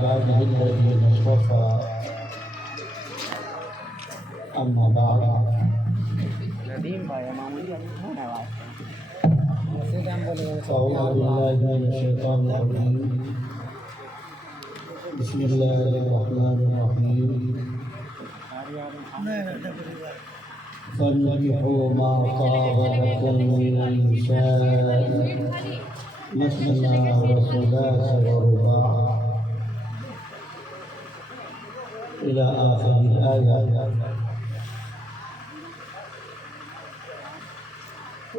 عباده الذين اصطفى أما بعد فأعوذ بالله من الشيطان الرجيم بسم الله الرحمن الرحيم فانكحوا ما طاب لكم من النساء مثنى وثلاث ورباع إلى آخر الآية.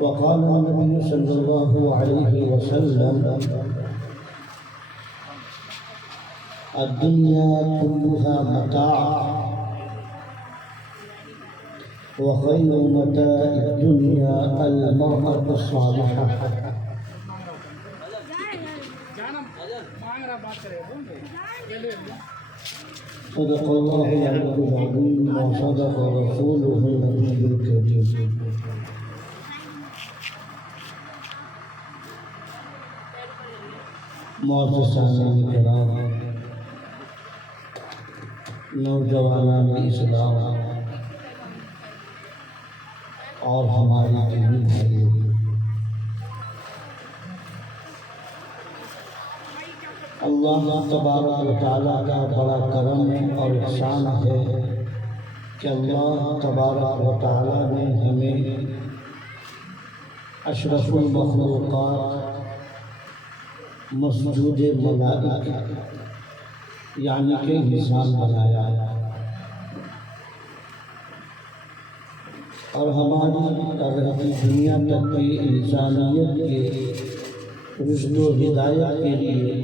وقال النبي صلى الله عليه وسلم الدنيا كلها متاع وخير متاع الدنيا المرأة الصالحة. صدق الله العلي العظيم وصدق رسوله النبي الكريم. معزز سامعین کرام، نوجوانان اسلام اور ہماری دینی بھائی، اللہ تبارک و تعالیٰ کا بڑا کرم اور احسان ہے کہ اللہ تبارک و تعالیٰ نے ہمیں اشرف المخلوقات مسجود ملائکہ یعنی کہ انسان بنایا ہے، اور ہماری رہتی دنیا تک کی انسانیت کے رشد و ہدایت کے لیے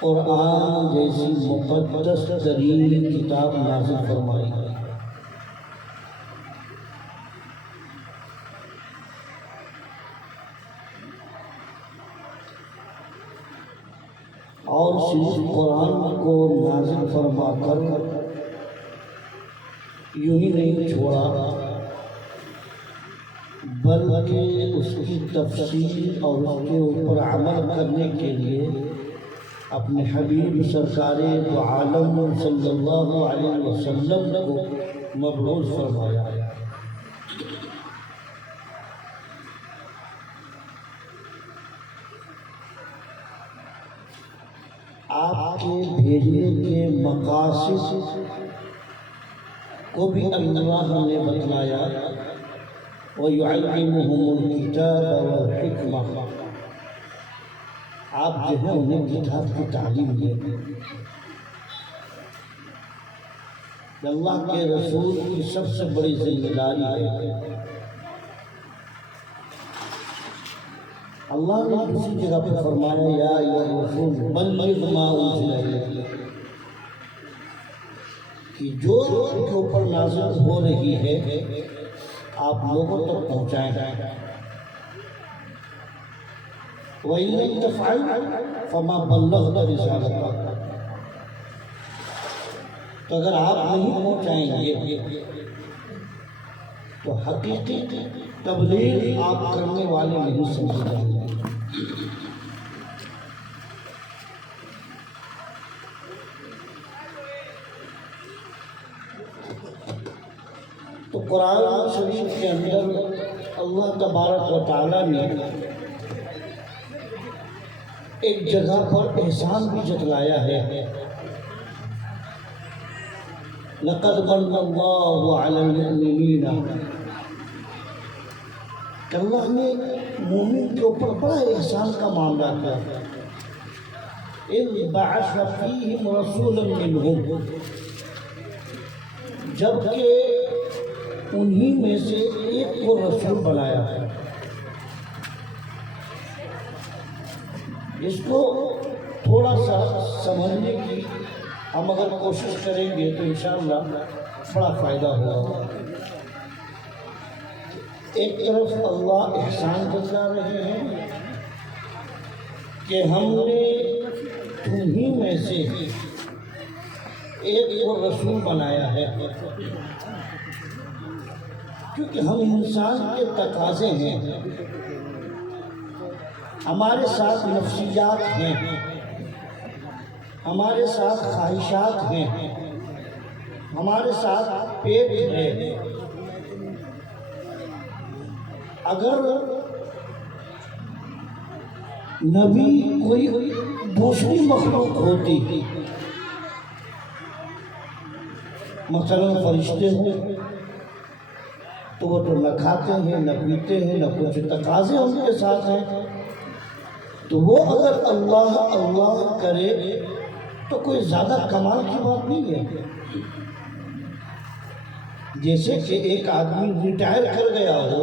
قرآن جیسی مقدس ترین کتاب نازل فرمائی ہے۔ اور صرف قرآن کو نازل فرما کر یوں ہی نہیں چھوڑا، بلکہ اس کی تفسیر اور اس کے اوپر عمل کرنے کے لیے اپنے حبیب سرکار دو عالم صلی اللہ علیہ وسلم کو مبعوث فرمایا۔ آپ کے بھیجنے کے مقاصد کو بھی اللہ نے بتلایا، وَيُعَلِّمُهُمُ الْكِتَابَ وَالْحِكْمَةَ، آپ جو ہے انہیں کتاب کی تعلیم دیں۔ اللہ کے رسول کی سب سے بڑی ذمہ داری ہے۔ اللہ نے دوسری جگہ پہ فرمایا یا ایھا الرسول بلغ ما انزل الیک، کہ جو ان کے اوپر نازل ہو رہی ہے آپ لوگوں تک پہنچائیں۔ وَإِن لَّمْ تَفْعَلْ فَمَا بَلَّغْتَ رِسَالَتَهُ، تو اگر آپ نہیں پہنچائیں گے تو حقیقی تبلیغ آپ کرنے والے نہیں سمجھے جائیں گے۔ تو قرآن شریف کے اندر اللہ تبارک و تعالیٰ نے ایک جگہ پر احسان بھی جتلایا ہے۔ لَقَدْ مَنَّ اللَّهُ عَلَى الْمُؤْمِنِينَ، کہ اللہ نے مومن کے اوپر بڑا احسان کا معاملہ کیا۔ إِذْ بَعَثَ فِيهِمْ رَسُولًا مِّنْهُمْ، جبکہ انہی میں سے ایک کو رسول بنایا ہے۔ اس کو تھوڑا سا سمجھنے کی ہم اگر کوشش کریں گے تو انشاءاللہ بڑا فائدہ ہوگا۔ ایک طرف اللہ احسان جتلا رہے ہیں کہ ہم نے تمہیں میں سے ایک کو رسول بنایا ہے، کیونکہ ہم انسان کے تقاضے ہیں، ہمارے ساتھ نفسیات ہیں، ہمارے ساتھ خواہشات ہیں، ہمارے ساتھ پیٹ ہے۔ اگر نبی کوئی دوسری مخلوق ہوتی، مثلا فرشتے ہوں، تو وہ تو نہ کھاتے ہیں، نہ پیتے ہیں، نہ کچھ تقاضے ان کے ساتھ ہیں، تو وہ اگر اللہ اللہ کرے تو کوئی زیادہ کمال کی بات نہیں ہے۔ جیسے کہ ایک آدمی ریٹائر کر گیا ہو،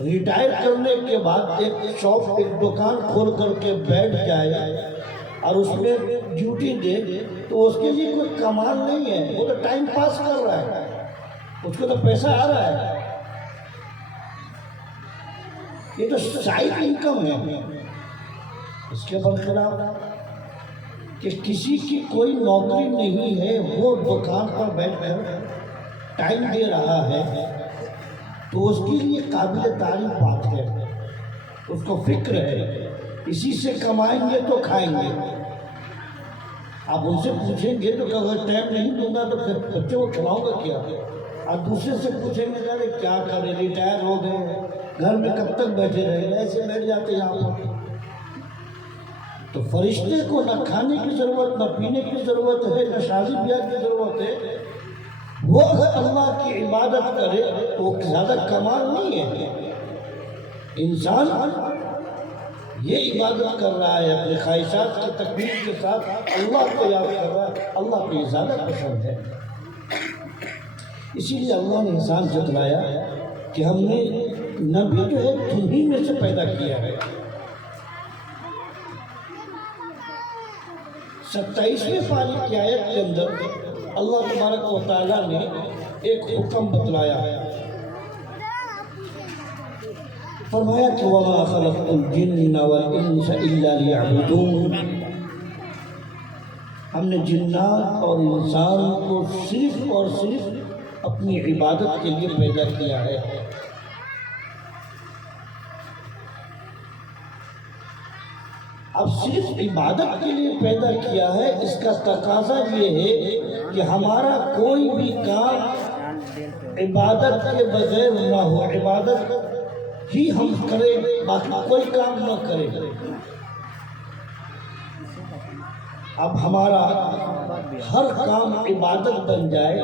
ریٹائر کرنے کے بعد ایک شاپ، ایک دکان کھول کر کے بیٹھ جائے اور اس میں ڈیوٹی دے، تو اس کے لیے کوئی کمال نہیں ہے، وہ تو ٹائم پاس کر رہا ہے، اس کو تو پیسہ آ رہا ہے، یہ تو سائیڈ انکم ہے۔ اس کے برخلاف کہ کسی کی کوئی نوکری نہیں ہے، وہ دکان پر بیٹھ کر ٹائم دے رہا ہے، تو اس کے لیے قابل تعریف بات ہے، اس کو فکر ہے، اسی سے کمائیں گے تو کھائیں گے۔ آپ ان سے پوچھیں گے تو اگر ٹائم نہیں دوں گا تو پھر بچوں کو کھلاؤں گا کیا؟ آپ دوسرے سے پوچھیں گے کہ کیا کریں، ریٹائر ہو گئے، گھر میں کب تک بیٹھے رہیں گے، ایسے بیٹھ جاتے یہاں پر۔ تو فرشتے کو نہ کھانے کی ضرورت، نہ پینے کی ضرورت ہے، نہ شادی بیاہ کی ضرورت ہے، وہ اگر اللہ کی عبادت کرے تو زیادہ کمال نہیں ہے۔ انسان یہ عبادت کر رہا ہے، اپنے خواہشات کی تکمیل کے ساتھ اللہ کو یاد کر رہا ہے، اللہ کو یہ زیادہ پسند ہے۔ اسی لیے اللہ نے انسان سے بتلایا کہ ہم نے نبی جو ہے تمہیں میں سے پیدا کیا ہے۔ 27ویں پاری کی آیت کے اندر اللہ تبارک و تعالیٰ نے ایک حکم بتلایا ہے، فرمایا کہ وَمَا خَلَقْتُ الْجِنَّ وَالْإِنسَ إِلَّا لِيَعْبُدُونَ، ہم نے جنات اور انسان کو صرف اور صرف اپنی عبادت کے لیے پیدا کیا ہے۔ اب صرف عبادت کے لیے پیدا کیا ہے، اس کا تقاضا یہ ہے کہ ہمارا کوئی بھی کام عبادت کے بغیر نہ ہو، عبادت ہی ہم کریں، باقی کوئی کام نہ کریں۔ اب ہمارا ہر کام عبادت بن جائے،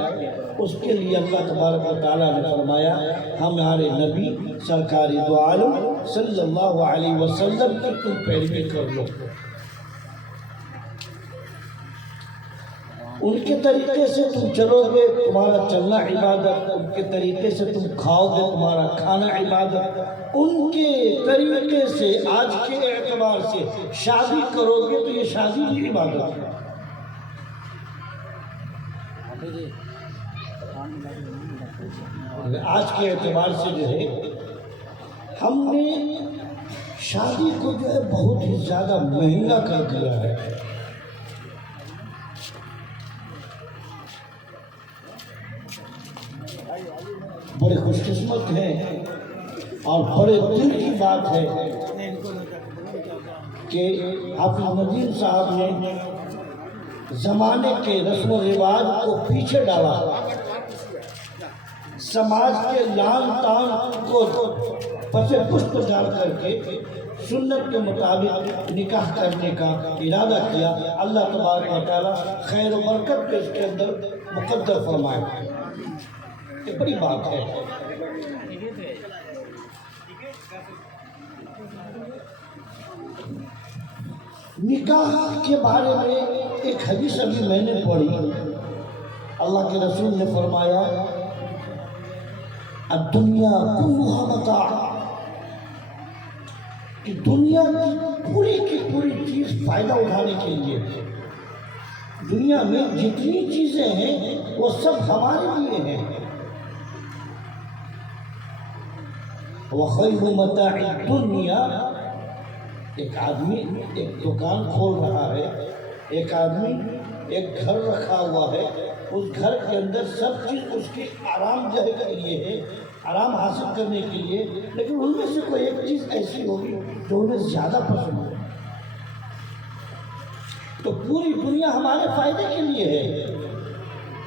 اس کے لیے اللہ تبارک و تعالیٰ نے فرمایا ہمارے نبی سرکار دو عالم صلی اللہ علیہ وسلم کی تم پیروی کر لو، ان کے طریقے سے تم چلو گے، تمہارا چلنا عبادت، ان کے طریقے سے تم کھاؤ گے، تمہارا کھانا عبادت، ان کے طریقے سے آج کے اعتبار سے شادی کرو گے تو یہ شادی بھی عبادت ہے۔ آج کے اعتبار سے جو ہے ہم نے شادی کو جو ہے بہت ہی زیادہ مہنگا کر دیا ہے۔ بڑے خوش قسمت ہیں اور بڑے دل کی بات ہے کہ حافظ ندیم صاحب نے زمانے کے رسم و رواج کو پیچھے ڈالا، سماج کے لان تان کو پس پشت ڈال کر کے سنت کے مطابق نکاح کرنے کا ارادہ کیا۔ اللہ تبارک و تعالیٰ خیر و برکت اس کے اندر مقدر فرمائے، یہ بڑی بات ہے۔ نکاح کے بارے میں ایک حدیث ابھی میں نے پڑھی، اللہ کے رسول نے فرمایا الدنیا کلھا متاع، کہ دنیا کی پوری چیز فائدہ اٹھانے کے لیے، دنیا میں جتنی چیزیں ہیں وہ سب ہمارے لیے ہیں۔ وَخَيْرُ مَتَاعِ الدُّنْيَا، ایک آدمی ایک دکان کھول رہا ہے، ایک آدمی ایک گھر رکھا ہوا ہے، اس گھر کے اندر سب چیز اس کی آرام دہ کے لیے ہے، آرام حاصل کرنے کے لیے، لیکن ان میں سے کوئی ایک چیز ایسی ہوگی جو انہیں زیادہ پسند ہے۔ تو پوری دنیا ہمارے فائدے کے لیے ہے،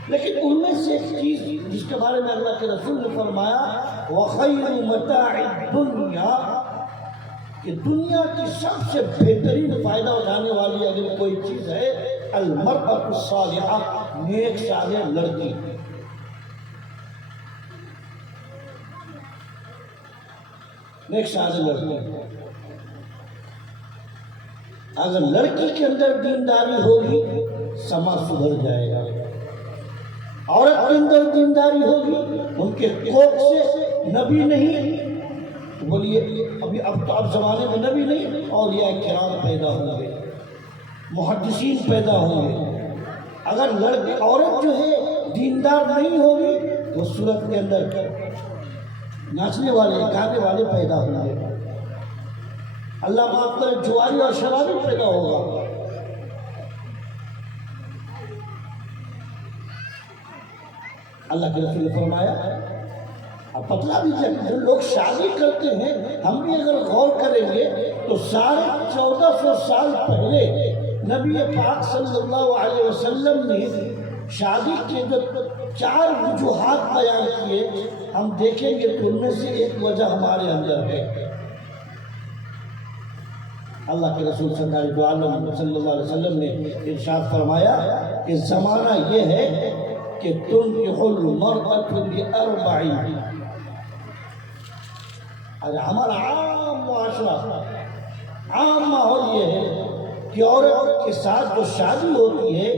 لیکن ان میں سے ایک چیز جس کے بارے میں اللہ کے رسول نے فرمایا وَخَيْرُ مَتَاعِ الدُّنْيَا، کہ دنیا کی سب سے بہترین فائدہ اٹھانے والی اگر کوئی چیز ہے المرأة الصالحہ، نیک صالح لڑکی۔ نیک صالح لڑکی، اگر لڑکی کے اندر دینداری ہوگی سماج سدھر جائے گا، عورت کے اندر دینداری ہوگی، ان کے کوکھ سے نبی نہیں، بولیے اب زمانے میں نبی نہیں، اولیاء کرام پیدا ہوں گے، محدثین پیدا ہوں گے۔ اگر لڑکی عورت جو ہے دیندار نہیں ہوگی تو صورت کے اندر ناچنے والے گانے والے پیدا ہوں گے، اللہ معاف کرے جواری اور شرابی پیدا ہوگا۔ اللہ کے رسول نے فرمایا، اب پتلا بھی جو لوگ شادی کرتے ہیں، ہم بھی اگر غور کریں گے تو 1450 سال پہلے نبی پاک صلی اللہ علیہ وسلم نے شادی کے جو 4 وجوہات بیان کیے، ہم دیکھیں گے تو ان میں سے ایک وجہ ہمارے اندر ہے۔ اللہ کے رسول سرکار دو عالم صلی اللہ علیہ وسلم نے ارشاد فرمایا کہ زمانہ یہ ہے کہ تنکح المرأة لأربع، ہمارا عام معاشرہ، عام ماحول یہ ہے کہ عورت کے ساتھ جو شادی ہوتی ہے،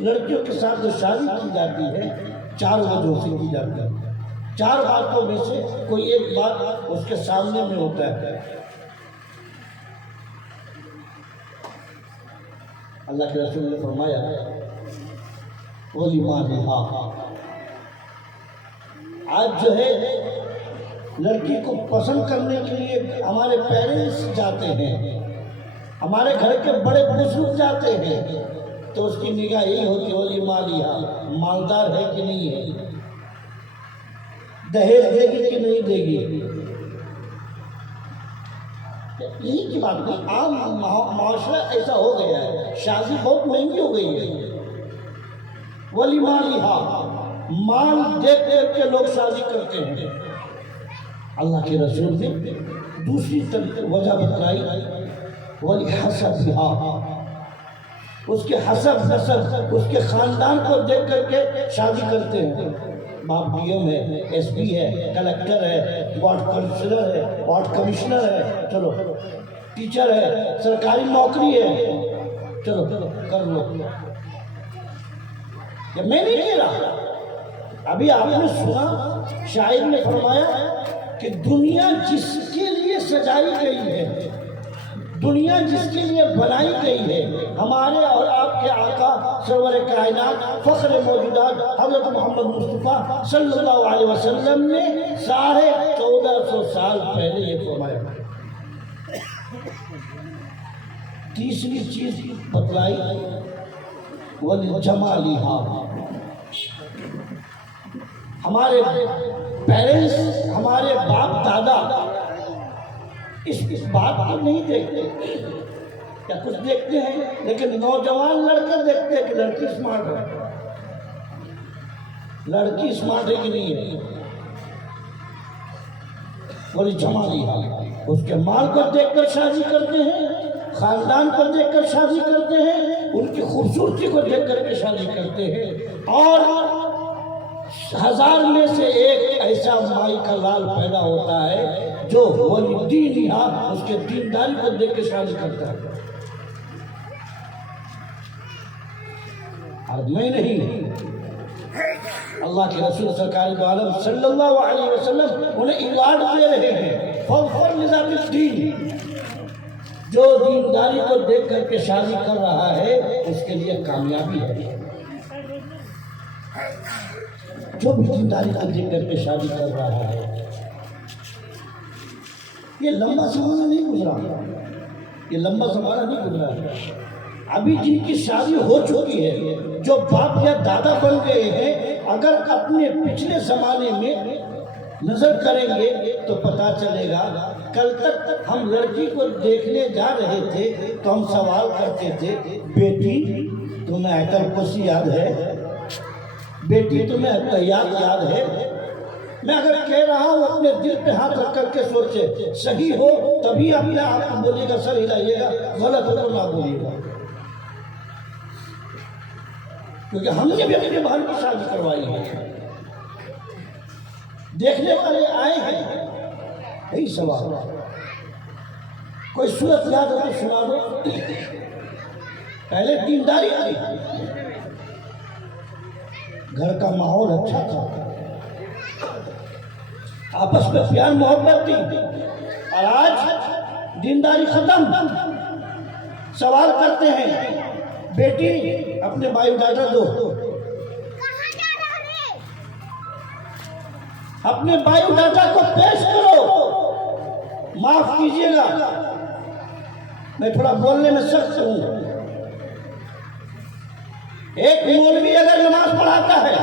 لڑکیوں کے ساتھ جو شادی کی جاتی ہے 4 وجہوں سے کی جاتی ہے۔ 4 باتوں میں سے کوئی ایک بات اس کے سامنے میں ہوتا ہے۔ اللہ کے رسول نے فرمایا وَلِمَالِهَا، آج جو ہے لڑکی کو پسند کرنے کے لیے ہمارے پیرنٹس جاتے ہیں، ہمارے گھر کے بڑے بزرگ جاتے ہیں، تو اس کی نگاہ یہی ہوتی ہے وَلِمَالِهَا، مالدار ہے کہ نہیں ہے، دہیج دے گی کہ نہیں دے گی۔ یہی کی بات نہیں، عام معاشرہ ایسا ہو گیا ہے، شادی بہت مہنگی ہو گئی ہے۔ وَلِمَالِهَا، مال دیکھ کر کے لوگ شادی کرتے ہیں۔ اللہ کے رسول نے دوسری وجہ بتلائی وَلِحَسَبِهَا، اس کے حسب نسب، اس کے خاندان کو دیکھ کر کے شادی کرتے ہیں۔ باپ ڈی ایم ہے، ایس پی ہے، کلیکٹر ہے، وارڈ کونسلر ہے، وارڈ کمشنر ہے، چلو ٹیچر ہے، سرکاری نوکری ہے، چلو کر لو۔ یا میں نہیں کہہ رہا، ابھی آپ نے سنا شاعر نے فرمایا کہ دنیا جس کے لیے سجائی گئی ہے، دنیا جس کے لیے بنائی گئی ہے، ہمارے اور آپ کے آقا سرور کائنات فخر موجودات حضرت محمد مصطفیٰ صلی اللہ علیہ وسلم نے 1450 سال پہلے یہ فرمایا۔ تیسری چیز بتلائی وَلِجَمَالِهَا، ہمارے پیرنٹس، ہمارے باپ دادا اس بات کو نہیں دیکھتے، یا کچھ دیکھتے ہیں لیکن نوجوان لڑکے دیکھتے ہیں کہ لڑکی اسمارٹ ہے، لڑکی اسمارٹ ہے کہ نہیں ہے۔ وَلِجَمَالِهَا، اس کے مال کو دیکھ کر شادی کرتے ہیں، خاندان کو دیکھ کر شادی کرتے ہیں، ان کی خوبصورتی کو دیکھ کر کے شادی کرتے ہیں، اور 1000 میں سے ایک ایسا مائی کا لال پیدا ہوتا ہے جو وَلِدِينِهَا، اس کے دینداری کو دیکھ کے شادی کرتا ہے۔ اور میں نہیں، اللہ کے رسول سرکار دو عالم صلی اللہ علیہ وسلم انہیں ایوارڈ دے رہے ہیں، فَظْفَرْ بِذَاتِ الدِّينِ، جو دینداری کو دیکھ کر کے شادی کر رہا ہے اس کے لیے کامیابی ہے، جو بھی دینداری کو دیکھ کر کے شادی کر رہا ہے۔ یہ لمبا زمانہ نہیں گزرا، یہ لمبا زمانہ نہیں گزرا، ابھی جن کی شادی ہو چکی ہے، جو باپ یا دادا بن گئے ہیں، اگر اپنے پچھلے زمانے میں نظر کریں گے تو پتہ چلے گا. کل تک ہم لڑکی کو دیکھنے جا رہے تھے تو ہم سوال کرتے تھے بیٹی تمہیں ایٹل کرسی یاد ہے؟ بیٹی تمہیں التحیات یاد ہے؟ میں اگر کہہ رہا ہوں اپنے دل پہ ہاتھ رکھ کر کے سوچے صحیح ہو تبھی اپنے آپ کو بولیے گا، سر ہلائیے گا، غلط ہو تو نہ بولیے گا. کیونکہ ہم نے بھی اپنے بہن کی شادی کروائی ہے. دیکھنے والے آئے ہیں، یہی سوال. کوئی صورت یاد ہو تو سنا دو. پہلے دینداری تھی، گھر کا ماحول اچھا تھا، آپس میں پیار محبت تھی. اور آج دینداری ختم. سوال کرتے ہیں بیٹی اپنے بایو ڈاٹا دو، اپنے بایو ڈاٹا کو پیش کرو. معاف کیجیے گا میں تھوڑا بولنے میں سخت ہوں. ایک مولوی اگر نماز پڑھاتا ہے،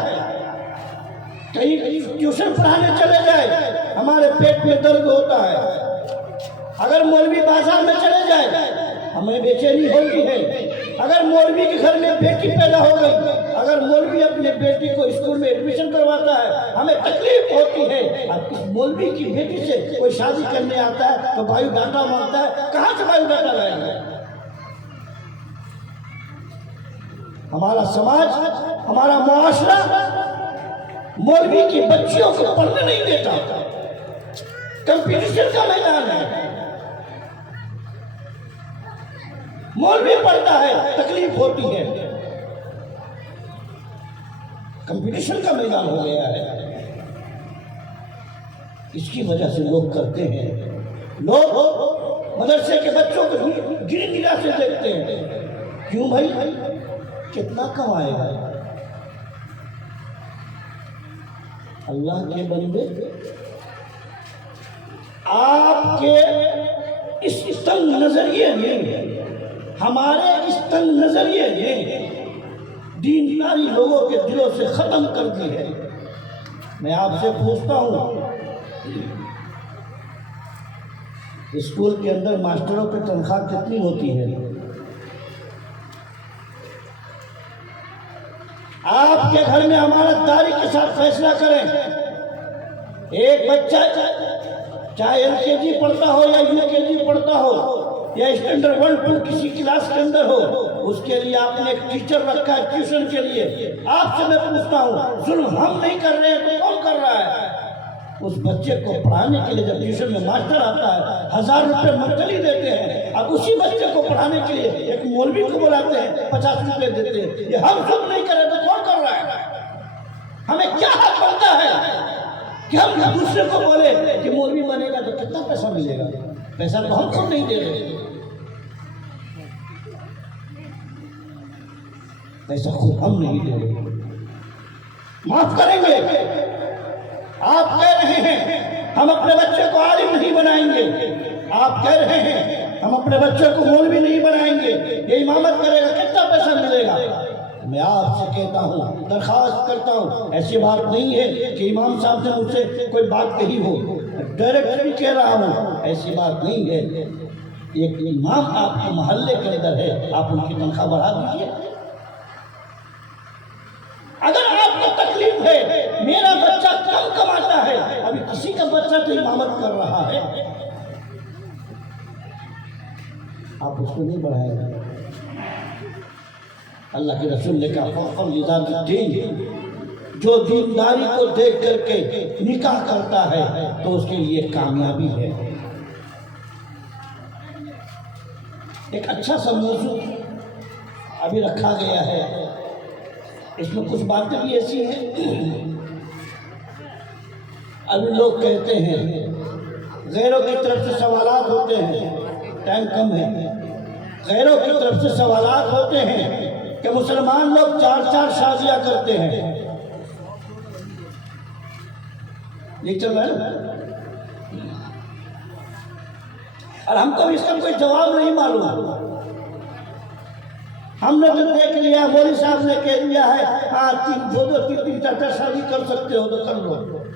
کہیں ٹیوشن پڑھانے چلے جائے، ہمارے پیٹ میں درد ہوتا ہے. اگر مولوی بازار میں چلے جائے ہمیں بے چینی ہوتی ہے. اگر مولوی کے گھر میں بیٹی پیدا ہو گئی، اگر مولوی اپنے بیٹی کو اسکول میں ایڈمیشن کرواتا ہے ہمیں تکلیف ہوتی ہے. اب اس مولوی کی بیٹی سے کوئی شادی کرنے آتا ہے تو بایو ڈاٹا مانگتا ہے. کہاں سے بایو ڈاٹا لائیں گے؟ ہمارا سماج، ہمارا معاشرہ مولوی کی بچیوں کو پڑھنے نہیں دیتا. کمپٹیشن کا میدان ہے. مولوی پڑھتا ہے تکلیف ہوتی ہے. کمپٹیشن کا میدان ہو گیا ہے. اس کی وجہ سے لوگ کرتے ہیں. لوگ مدرسے کے بچوں کو گری نگاہ سے دیکھتے ہیں. کیوں بھائی؟ کتنا کمائے گا؟ اللہ کے بندے، آپ کے اس تنگ نظریے نے، ہمارے اس تنگ نظریے نے دینداری لوگوں کے دلوں سے ختم کر دی ہے. میں آپ سے پوچھتا ہوں، اسکول کے اندر ماسٹروں کی تنخواہ کتنی ہوتی ہے؟ آپ کے گھر میں امانت داری کے ساتھ فیصلہ کریں. ایک بچہ چاہے LKG پڑھتا ہو یا UKG پڑھتا ہو یا اسٹینڈرڈ 1 2 کسی کلاس کے اندر ہو، اس کے لیے آپ نے ایک ٹیچر رکھا ہے ٹیوشن کے لیے. آپ سے میں پوچھتا ہوں، ظلم ہم نہیں کر رہے ہیں تو کون کر رہا ہے؟ اس بچے کو پڑھانے کے لیے جب ٹیوشن میں ماسٹر آتا ہے 1000 روپے منتھلی دیتے ہیں. اب اسی بچے کو پڑھانے کے لیے ایک مولوی کو بلاتے ہیں 50 روپے دیتے ہیں. یہ ہم ظلم نہیں کر رہے تو کون کر رہا ہے؟ ہمیں کیا حق بنتا ہے کہ ہم دوسرے کو بولے کہ مولوی بنے گا تو کتنا پیسہ ملے گا؟ پیسہ تو ہم خود نہیں دے رہے. پیسہ خود ہم نہیں دے رہے. معاف کریں گے. آپ کہہ رہے ہیں ہم اپنے بچے کو عالم نہیں بنائیں گے. آپ کہہ رہے ہیں ہم اپنے بچے کو مولوی نہیں بنائیں گے. یہ امامت کرے گا کتنا پیسہ ملے گا؟ میں آپ سے کہتا ہوں، درخواست کرتا ہوں، ایسی بات نہیں ہے کہ امام صاحب نے مجھ سے کوئی بات کہی ہو. ڈائریکٹ بھی کہہ رہا ہوں، ایسی بات نہیں ہے. ایک امام آپ کے محلے کے اندر ہے، آپ ان کی تنخواہ بڑھا دیجیے. اگر آپ کو تکلیف ہے میرا بچہ کم کماتا ہے، ابھی کسی کا بچہ تو امامت کر رہا ہے، آپ اس کو نہیں بڑھائیں گے. اللہ کے رسول نے کہا فخر لذات الدین، جو دینداری کو دیکھ کر کے نکاح کرتا ہے تو اس کے لیے کامیابی ہے. ایک اچھا سا موضوع ابھی رکھا گیا ہے. اس میں کچھ باتیں بھی ایسی ہیں. ابھی لوگ کہتے ہیں، غیروں کی طرف سے سوالات ہوتے ہیں، ٹائم کم ہے، غیروں کی طرف سے سوالات ہوتے ہیں کہ مسلمان لوگ 4 شادیاں کرتے ہیں. یہ چل رہا ہے اور ہم کو اس کا کوئی جواب نہیں معلوم. ہم نے تو دیکھ لیا، مولوی صاحب نے کہہ دیا ہے ہاں 2 3 4 شادی کر سکتے ہو تو کر لو.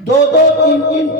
2-2, 3-3,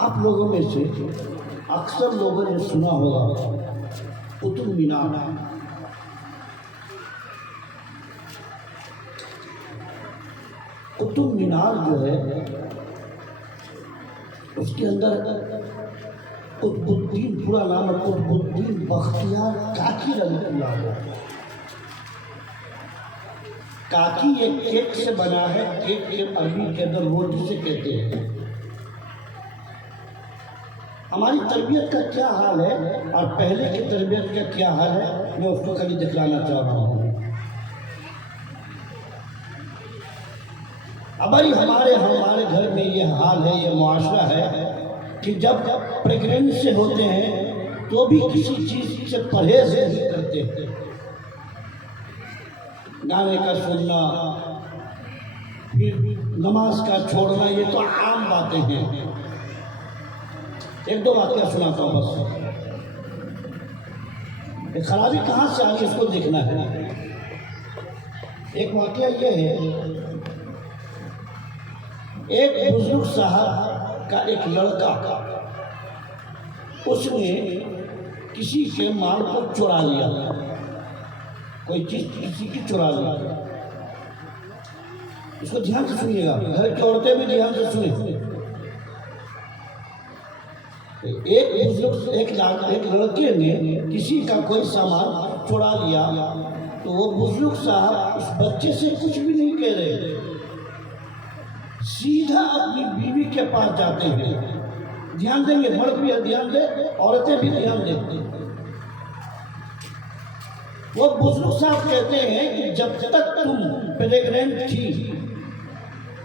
آپ لوگوں میں سے اکثر لوگوں نے سنا ہوگا قطب مینار. قطب مینار جو ہے اس کے اندر قطب الدین، پورا نام ہے قطب الدین بختیار کاکی رضی اللہ عنہ. کاکی ایک کیک سے بنا ہے، کیک کے عربی کے اندر وہ جسے کہتے ہیں. ہماری تربیت کا کیا حال ہے اور پہلے کی تربیت کا کیا حال ہے، میں اس کو کبھی دکھلانا چاہ رہا ہوں. ابھی ہمارے گھر میں یہ حال ہے، یہ معاشرہ ہے کہ جب پریگننٹ سے ہوتے ہیں تو بھی کسی چیز سے پرہیز نہیں کرتے. گانے کا سننا، پھر نماز کا چھوڑنا، یہ تو عام باتیں ہیں. ایک دو واقعہ سناتا ہوں بس. ایک خرابی کہاں سے آئی اس کو دیکھنا ہے. ایک واقعہ یہ ہے، ایک بزرگ صاحب کا ایک لڑکا، اس نے کسی کے مال کو چرا لیا، کوئی چیز کسی کی چرا لیا. اس کو دھیان سے سنیے گا، گھر کی عورتیں بھی دھیان سے سنیں. ایک لڑکے نے کسی کا کوئی سامان چرا لیا تو وہ بزرگ صاحب اس بچے سے کچھ بھی نہیں کہہ رہے، سیدھا اپنی بیوی کے پاس جاتے ہیں. دھیان دیں گے، مرد بھی دھیان دیں، عورتیں بھی دھیان دیں. وہ بزرگ صاحب کہتے ہیں کہ جب تک تم پریگننٹ تھی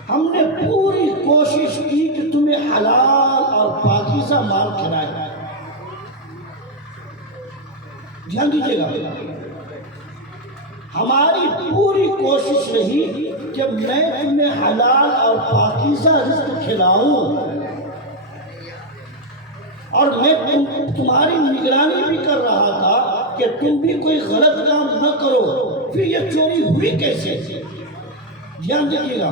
ہم نے پوری کوشش کی کہ تمہیں حلال اور پاکیزہ مال کھلائے. دھیان دیجیے گا، ہماری پوری کوشش رہی کہ میں تمہیں حلال اور پاکیزہ رزق کھلاؤں، اور میں تمہاری نگرانی بھی کر رہا تھا کہ تم بھی کوئی غلط کام نہ کرو. پھر یہ چوری ہوئی کیسے؟ دھیان دیجیے گا.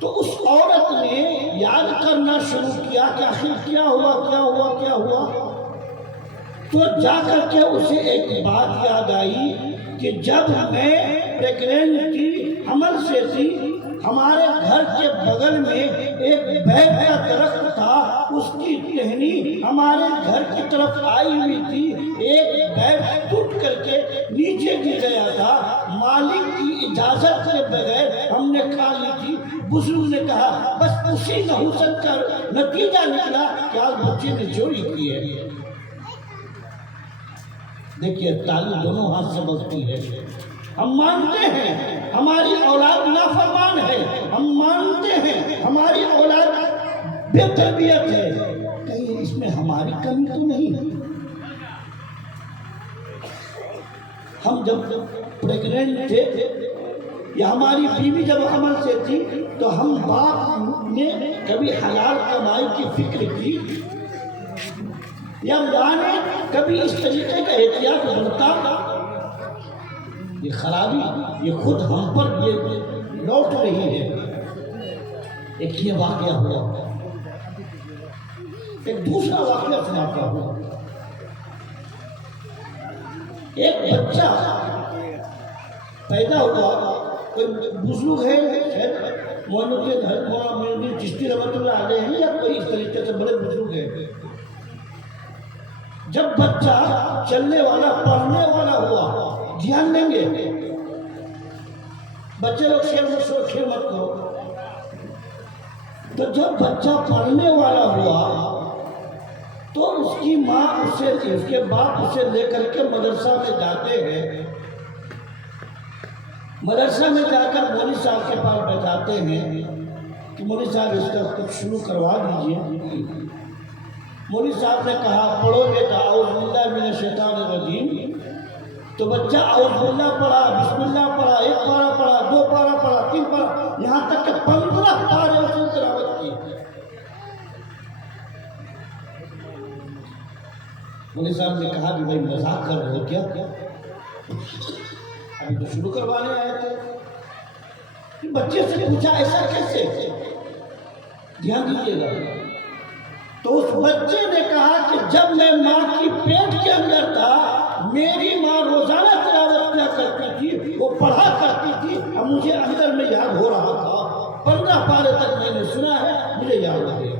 تو اس عورت نے یاد کرنا شروع کیا کہ آخر کیا ہوا. تو جا کر کے اسے ایک بات یاد آئی کہ جب میں پریگننٹ تھی، حمل سے تھی، ہمارے گھر کے بغل میں ایک بیل کا درخت تھا، اس کی ٹہنی ہمارے گھر کی طرف آئی ہوئی تھی. ایک بیل ٹوٹ کر کے نیچے گر گیا تھا، مالک کی اجازت کے بغیر ہم نے کھا لی تھی. بزرگ نے کہا بس اسی نحوست کا نتیجہ نکلا کہ آج بچے نے چوری کی ہے. دیکھیے تالی دونوں ہاتھ سے بجتی ہے. ہم مانتے ہیں ہماری اولاد نافرمان ہے، ہم مانتے ہیں ہماری اولاد بے تربیت ہے، کہیں اس میں ہماری کمی تو نہیں ہے. ہم جب پریگننٹ تھے یا ہماری بیوی جب حمل سے تھی تو ہم باپ نے کبھی حلال کمائی کی فکر کی یا ماں نے کبھی اس طریقے کا احتیاط برتا؟ یہ خرابی یہ خود ہم پر یہ لوٹ رہی ہے. ایک یہ واقعہ ہوا. ایک دوسرا واقعہ سناتا ہوں. ایک بچہ پیدا ہوا، کوئی بزرگ ہے معین چشتی رحمۃ اللہ علیہ ہیں یا کوئی اس طریقے سے بڑے بزرگ ہیں. جب بچہ چلنے والا پڑھنے والا ہوا، دھیان دیں گے بچے لوگ شیر مت کرو. تو جب بچہ پڑھنے والا ہوا تو اس کی ماں اس کے باپ اسے لے کر کے مدرسہ میں جاتے ہیں. مدرسہ میں جا کر مولوی صاحب کے پاس بیٹھاتے ہیں کہ مولوی صاحب اس کا کچھ شروع کروا دیجیے. مولوی صاحب نے کہا پڑھو بیٹا اعوذ باللہ من الشیطان الرجیم. تو بچہ اعوذ باللہ پڑھا، بسم اللہ پڑھا، 1 پارہ پڑھا، 2 پارہ پڑھا، 3 پارہ، یہاں تک کہ 15 پارے اس نے تلاوت کی. مولوی صاحب نے کہا کہ بھائی مذاق کر رہے ہو کیا؟ ابھی تو شروع کروانے آئے تھے. بچے سے پوچھا ایسا کیسے؟ دھیان دیجیے گا۔ تو اس بچے نے کہا کہ جب میں ماں کی پیٹ کے اندر تھا میری ماں روزانہ تلاوت کیا کرتی تھی، وہ پڑھا کرتی تھی، اب مجھے اندر میں یاد ہو رہا تھا، 15 پارے تک میں نے سنا ہے، مجھے یاد ہو گیا۔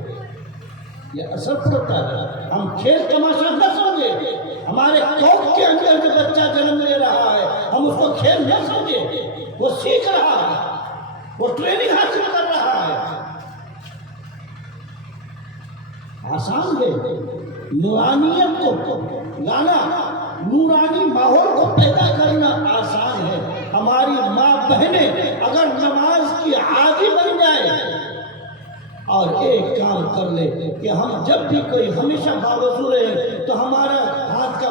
یہ اثر پڑتا ہے۔ ہم کھیل تماشا نہ سمجھے، ہمارے قوم کے اندر جو بچہ جنم لے رہا ہے ہم اس کو کھیل نہ سمجھے، وہ سیکھ رہا ہے، وہ ٹریننگ حاصل کر رہا ہے۔ آسان ہے نورانیت کو لانا، نورانی ماحول کو پیدا کرنا آسان ہے۔ ہماری ماں بہنیں اگر نماز کی عادی بن جائے اور ایک کام کر لے کہ ہم جب بھی کوئی ہمیشہ باوضو رہے تو ہمارے ہاتھ کی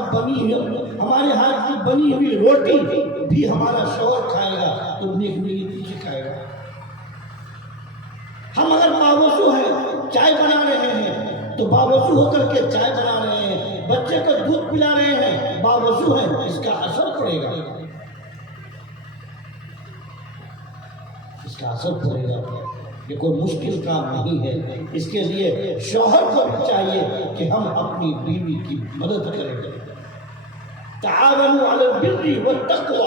بنی ہوئی روٹی بھی ہمارا شوہر کھائے گا تو نیک نیتی کھائے گا۔ ہم اگر باوضو ہیں، چائے بنا رہے ہیں تو باوضو ہو کر کے چائے بنا رہے ہیں، بچے کو دودھ پلا رہے ہیں، باوضو ہیں، اس کا اثر پڑے گا، اس کا اثر پڑے گا۔ یہ کوئی مشکل کام نہیں ہے۔ اس کے لیے شوہر کو بھی چاہیے کہ ہم اپنی بیوی کی مدد کریں۔ تعاونوا علی البر والتقوی،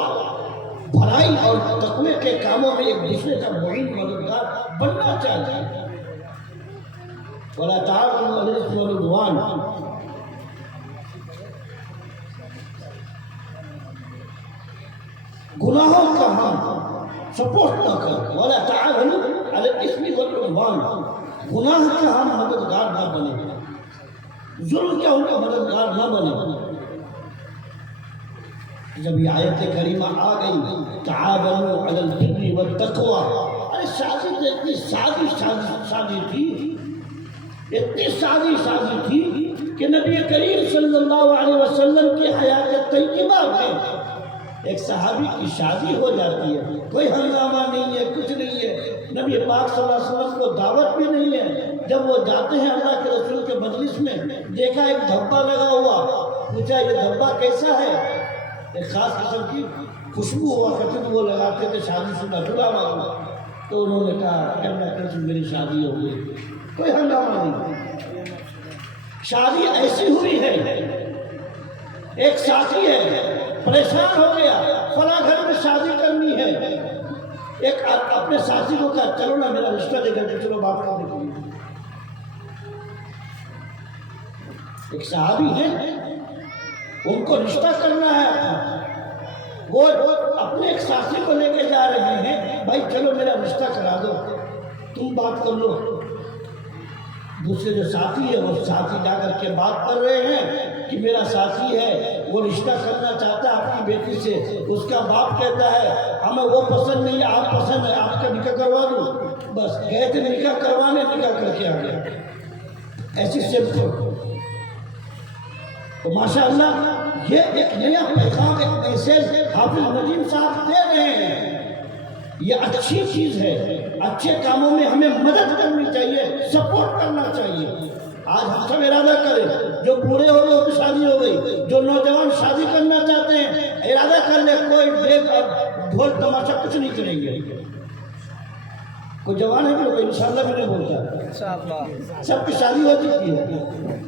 بھلائی اور تقوی کے کاموں میں ایک دوسرے کا معین مددگار بننا چاہیے۔ ولا تعاونوا علی الاثم والعدوان، گناہوں کا ہم سپورٹ نہ کریں۔ ولا تعاونوا علی الاثم والعدوان، گناہ کا ہم مددگار نہ بنیں، ظلم کے ان کا مددگار نہ بنیں۔ جب یہ آیت کریمہ آ گئی تعاونوا علی البر والتقوی، ارے شادی تو اتنی شادی تھی، اتنی شادی تھی کہ نبی کریم صلی اللہ علیہ وسلم کی حیات طیبہ میں ایک صحابی کی شادی ہو جاتی ہے، کوئی ہنگامہ نہیں ہے، کچھ نہیں ہے، نبی پاک صلی اللہ علیہ وسلم کو دعوت بھی نہیں ہے۔ جب وہ جاتے ہیں اللہ کے رسول کے مجلس میں، دیکھا ایک دھبا لگا ہوا، پوچھا یہ دھبا کیسا ہے؟ ایک خاص قسم کی خوشبو ہوا کرتی تھی، وہ لگاتے تھے شادی شدہ دلہا والا۔ تو انہوں نے کہا کہ اللہ کے رسول میری شادی ہو گئی، کوئی ہنگامہ نہیں۔ شادی ایسی ہوئی ہے، ایک ساتھی ہے پریشان ہو گیا، فلاں گھر میں شادی کرنی ہے، ایک اپنے ساتھی کو کہا چلو نا میرا رشتہ دے کر چلو بات کرنے کے لیے۔ ایک صحابی ہے، ان کو رشتہ کرنا ہے، وہ اپنے ایک ساتھی کو لے کے جا رہے ہیں، بھائی چلو میرا رشتہ کرا دو، تم بات کر لو۔ دوسرے جو ساتھی ہے وہ ساتھی جا کر کے بات کر رہے ہیں کہ میرا ساتھی ہے، وہ رشتہ کرنا چاہتا ہے اپنی بیٹی سے، اس کا باپ کہتا ہے ہمیں وہ پسند نہیں ہے، آپ پسند ہے، آپ کا نکاح کروا دوں۔ بس گئے تھے نکاح کروانے، نکاح کر کے آ گیا، ایسی سمپل۔ تو ماشاءاللہ یہ ایک نیا پیغام، ایک میسیج حافظ ندیم صاحب دے رہے ہیں۔ یہ اچھی چیز ہے، اچھے کاموں میں ہمیں مدد کرنی چاہیے، سپورٹ کرنا چاہیے۔ آج ہم سب ارادہ کریں، جو بوڑھے ہو گئے تو شادی ہو گئی، جو نوجوان شادی کرنا چاہتے ہیں ارادہ کر لیں، کوئی ڈیک اور ڈھول تماشا کچھ نہیں کریں گے۔ کوئی جوان ہے کوئی انشاءاللہ بھی نہیں بولتا، سب کی شادی ہو چکی ہے،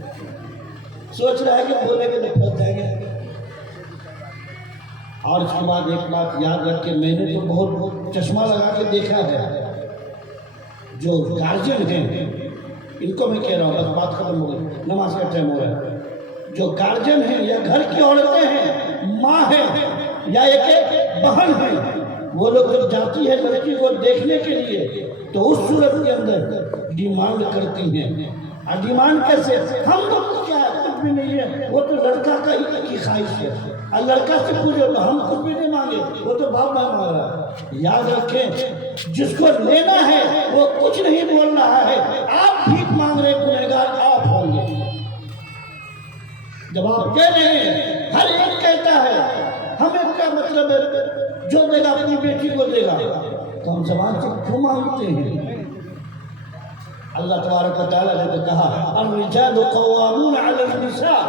سوچ رہا ہے کہ بولے کے تو پھنس جائیں گے۔ اور اس کے بعد ایک بات یاد رکھ کے، میں نے تو بہت چشمہ لگا کے دیکھا ہے، جو گارجن ہیں ان کو میں کہہ رہا ہوں، بس بات ختم ہو گئی، نماز کا ٹائم ہو رہا ہے۔ جو گارجن ہیں یا گھر کی عورتیں ہیں، ماں ہیں یا ایک بہن ہیں، وہ لوگ جب جاتی ہے لڑکی کو دیکھنے کے لیے تو اس صورت کے اندر ڈیمانڈ کرتی ہیں۔ اور ڈیمانڈ کیسے؟ ہم لوگ کیا ہے، کچھ بھی نہیں ہے، وہ تو لڑکا کا ہی خواہش ہے، اور لڑکا سے پوچھو تو ہم کچھ بھی نہیں مانگے، وہ تو باپ مانگ رہا ہے۔ یاد رکھیں جس کو لینا ہے وہ کچھ نہیں بول رہا ہے، آپ بھیک مانگ رہے گنہگار آپ ہوں گے۔ جب آپ کہہ رہے ہیں، ہر ایک کہتا ہے ہمیں کیا مطلب ہے، جو دے گا اپنی بیٹی کو دے گا، تو ہم زبان سے کیوں مانگتے ہیں؟ اللہ تبارک و تعالیٰ نے تو کہا الرجال قوامون علی النساء،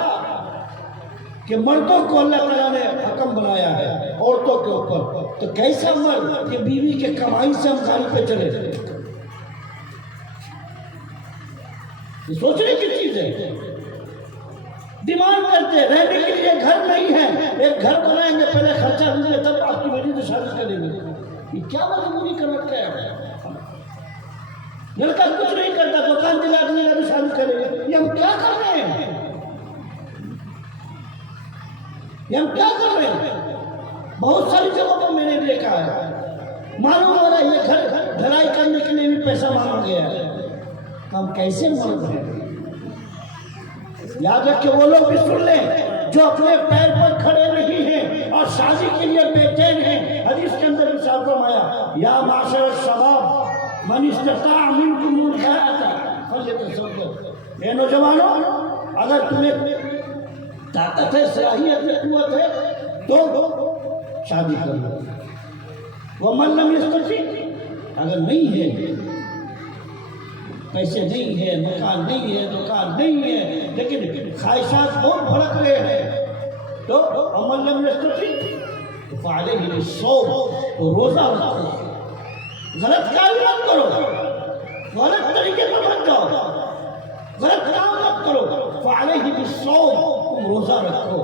کہ مردوں کو اللہ تعالیٰ نے حکم بنایا ہے عورتوں کے اوپر۔ تو کیسا مرد کہ بیوی کے کمائی سے ہم گاڑی پہ چلے؟ یہ سوچنے کی چیز ہے. ڈیمانڈ کرتے ہیں رہنے کے لیے گھر نہیں ہے, ایک گھر بنائیں گے, پہلے خرچہ دیں گے, تب آپ کی بیٹی سے شادی کریں گے. یہ کیا مجبوری کر رکھا ہے؟ لڑکا کچھ نہیں کرتا, دکان دلا دیں گے, شادی کریں گے. یہ ہم کیا کر رہے ہیں؟ یہ ہم کیا کر رہے ہیں؟ بہت ساری جگہوں پر میں نے دیکھا ہے, معلوم ہو رہا ہے یہ گھر ڈھلائی کرنے کے لیے بھی پیسہ مانگا گیا ہے. ہم کیسے مانگ رہے ہیں؟ یاد رکھ کے وہ لوگ بھی سن لیں جو اپنے پیر پر کھڑے نہیں ہیں اور شادی کے لیے بے چین ہیں. حدیث کے اندر ارشاد فرمایا, یا معاشر الشباب من استطاع منکم الباءۃ فلیتزوج. اے نوجوانوں, اگر تمہیں طاقت ہے, صلاحیت ہے, قوت ہے تو شادی کر لو. ومن لم یستطع, اگر نہیں ہے, پیسے نہیں ہے, مکان نہیں ہے, دکان نہیں ہے, لیکن خواہشات بہت بھڑک رہے ہیں, تو ومن لم یستطع فعلیہ بالصوم, تو روزہ رکھو. غلط کام مت کرو, غلط طریقے پر مت جاؤ, غلط کام مت کرو. فعلیہ بالصوم, تم روزہ رکھو.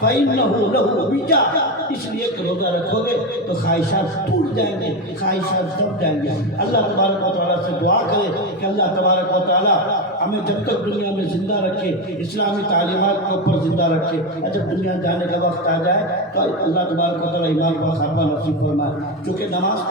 فإنہ لہ وجاء, اس لیے کہ روزہ رکھو گے تو خواہشات ٹوٹ جائیں گے, خواہشات دب جائیں گے. اللہ تبارک و تعالیٰ سے دعا کرے کہ اللہ تبارک و تعالیٰ ہمیں جب تک دنیا میں زندہ رکھے, اسلامی تعلیمات کے اوپر زندہ رکھے, اور جب دنیا جانے کا وقت آ جائے تو اللہ تبارک و تعالیٰ ایمان کا خاتمہ نصیب فرمائے. چونکہ نماز